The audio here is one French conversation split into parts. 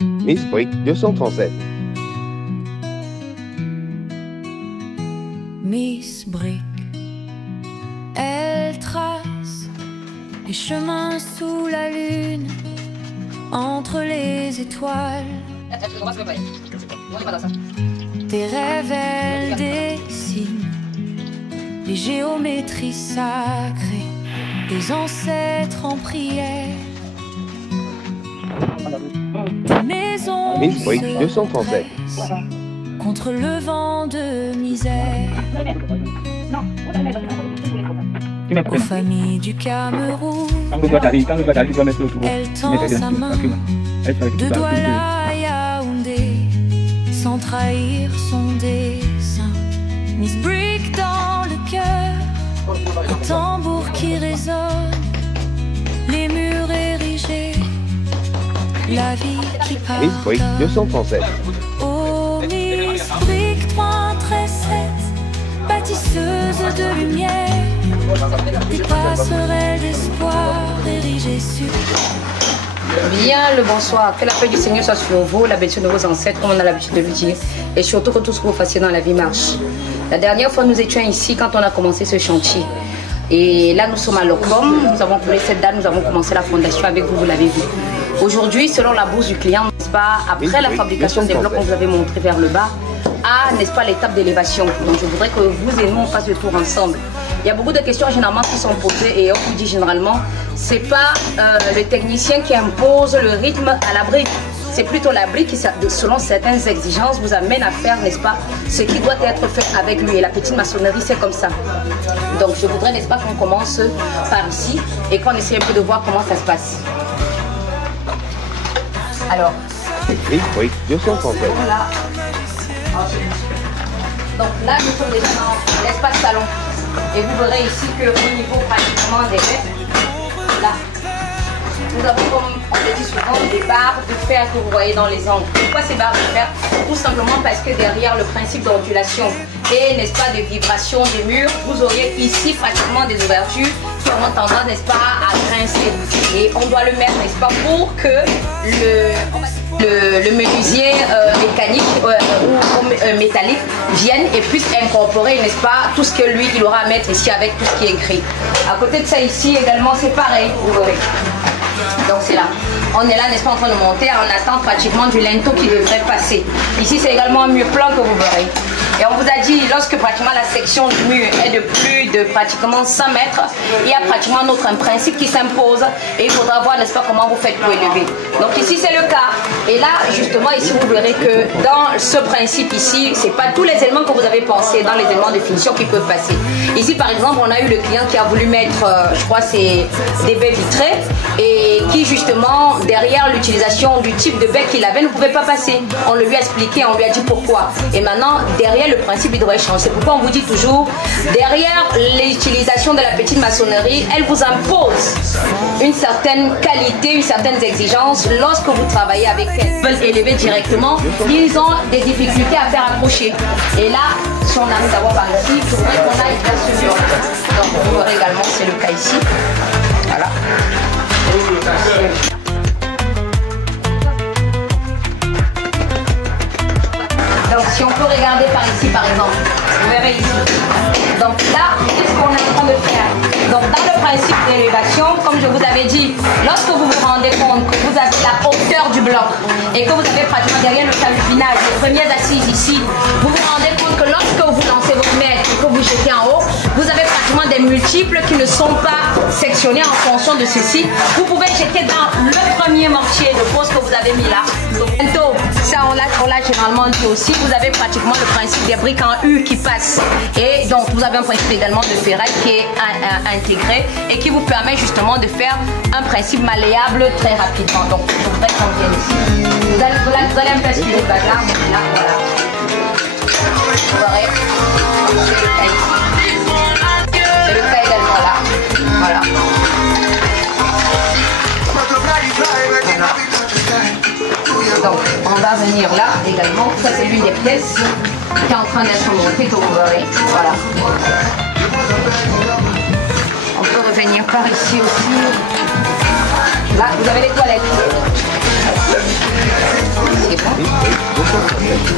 Miss Brick 237. Miss Brick, elle trace les chemins sous la lune, entre les étoiles. Tes rêves, elle dessine les géométries sacrées des ancêtres en prière. Tes maisons Miss Brick 237. contre le vent de misère. Aux familles du Cameroun, elle tend sa main de Douala à Yaoundé, sans trahir son dessein. Miss Brick dans le cœur, un tambour qui résonne, les murs érigés, la vie qui Miss Brick pardonne. 237. Oh Miss Brick 3-7, bâtisseuse de lumière, des passerelles d'espoir érigées sur... Bien le bonsoir, que la paix du Seigneur soit sur vous, la bénédiction de vos ancêtres, comme on a l'habitude de le dire, et surtout que tout ce que vous fassiez dans la vie marche. La dernière fois, nous étions ici quand on a commencé ce chantier. Et là, nous sommes à Locom, nous avons coulé cette date, nous avons commencé la fondation avec vous, vous l'avez vu. Aujourd'hui, selon la bourse du client, n'est-ce pas, après la fabrication des blocs qu'on vous avait montré vers le bas, à, n'est-ce pas, l'étape d'élévation. Donc je voudrais que vous et nous, on fasse le tour ensemble. Il y a beaucoup de questions généralement qui sont posées et on vous dit généralement, c'est pas le technicien qui impose le rythme à la brique. C'est plutôt la brique qui, selon certaines exigences, vous amène à faire, n'est-ce pas, ce qui doit être fait avec lui. Et la petite maçonnerie, c'est comme ça. Donc je voudrais, n'est-ce pas, qu'on commence par ici et qu'on essaie un peu de voir comment ça se passe. Alors, Miss Brick 237. voilà. Donc là, nous sommes déjà dans l'espace salon. Et vous verrez ici qu'au niveau pratiquement des rêves, là, nous avons, comme on le dit souvent, des barres de fer que vous voyez dans les angles. Pourquoi ces barres de fer? Tout simplement parce que derrière le principe d'ondulation et, n'est-ce pas, de vibration des murs, vous auriez ici pratiquement des ouvertures qui auront tendance, n'est-ce pas, à grincer. Et on doit le mettre, n'est-ce pas, pour que le menuisier mécanique ou métallique vienne et puisse incorporer, n'est-ce pas, tout ce que lui, il aura à mettre ici avec tout ce qui est écrit. À côté de ça ici également, c'est pareil, vous verrez. Donc c'est là. On est là, n'est-ce pas, en train de monter, on attend pratiquement du linteau qui devrait passer. Ici, c'est également un mur plan que vous verrez. Et on vous a dit, lorsque pratiquement la section du mur est de plus de pratiquement 100 mètres, il y a pratiquement un principe qui s'impose et il faudra voir, n'est-ce pas, comment vous faites pour élever. Donc ici, c'est le cas. Et là, justement, ici, vous verrez que dans ce principe ici, c'est pas tous les éléments que vous avez pensé dans les éléments de finition qui peuvent passer. Ici, par exemple, on a eu le client qui a voulu mettre, je crois, c'est des baies vitrées et qui, justement, derrière l'utilisation du type de baie qu'il avait, ne pouvait pas passer. On le lui a expliqué, on lui a dit pourquoi. Et maintenant, derrière le principe, il devrait changer. C'est pourquoi on vous dit toujours, derrière l'utilisation de la petite maçonnerie, elle vous impose une certaine qualité, une certaine exigence. Lorsque vous travaillez avec elles, veulent élever directement, ils ont des difficultés à faire accrocher. Et là, si on arrive à voir par ici, il faudrait qu'on aille vers ce mur. Donc vous verrez également, c'est le cas ici. Voilà. Donc si on peut regarder par ici par exemple, vous verrez ici. Donc là, qu'est-ce qu'on est en train de faire? Donc dans le principe d'élévation, comme je vous avais dit, lorsque vous vous rendez compte que vous avez la hauteur du bloc et que vous avez pratiquement derrière le calvinage, les premières assises ici, vous vous rendez compte que lorsque vous lancez votre mètre et que vous jetez en haut, vous avez pratiquement des multiples qui ne sont pas sectionnés en fonction de ceci. Vous pouvez jeter dans le premier mortier de pose que vous avez mis là. Donc bientôt, ça on l'a généralement dit aussi, vous avez pratiquement le principe des briques en U qui passent. Et donc vous avez un principe également de ferraille qui est intégré et qui vous permet justement de faire un principe malléable très rapidement. Donc je voudrais qu'on vienne ici. Vous allez un peu suivre le bazar, mais là voilà. Vous verrez, c'est le cas ici. C'est le cas également là. Voilà. Donc on va venir là également. Ça c'est l'une des pièces qui est en train d'être montée que vous verrez. Voilà. On peut revenir par ici aussi. Là vous avez les toilettes.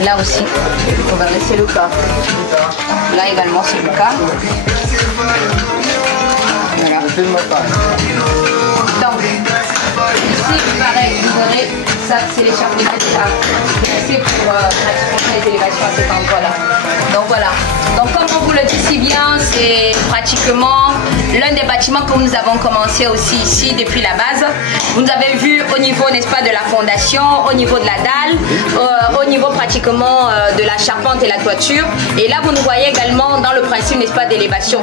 Là aussi, on va laisser le cas. Là également, c'est le cas. Voilà. Donc, ici, pareil, vous verrez, ça c'est l'échappement qui a placé pour pratiquement les élévations à cet endroit-là. Donc voilà. Donc comme on vous le dit si bien, c'est pratiquement l'un des bâtiments que nous avons commencé aussi ici depuis la base. Vous nous avez vu au niveau, n'est-ce pas, de la fondation, au niveau de la dalle, au niveau pratiquement de la charpente et la toiture. Et là, vous nous voyez également dans le principe, n'est-ce pas, d'élévation.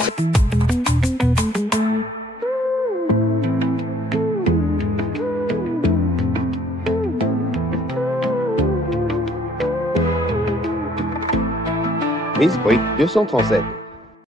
Mise Brick 237.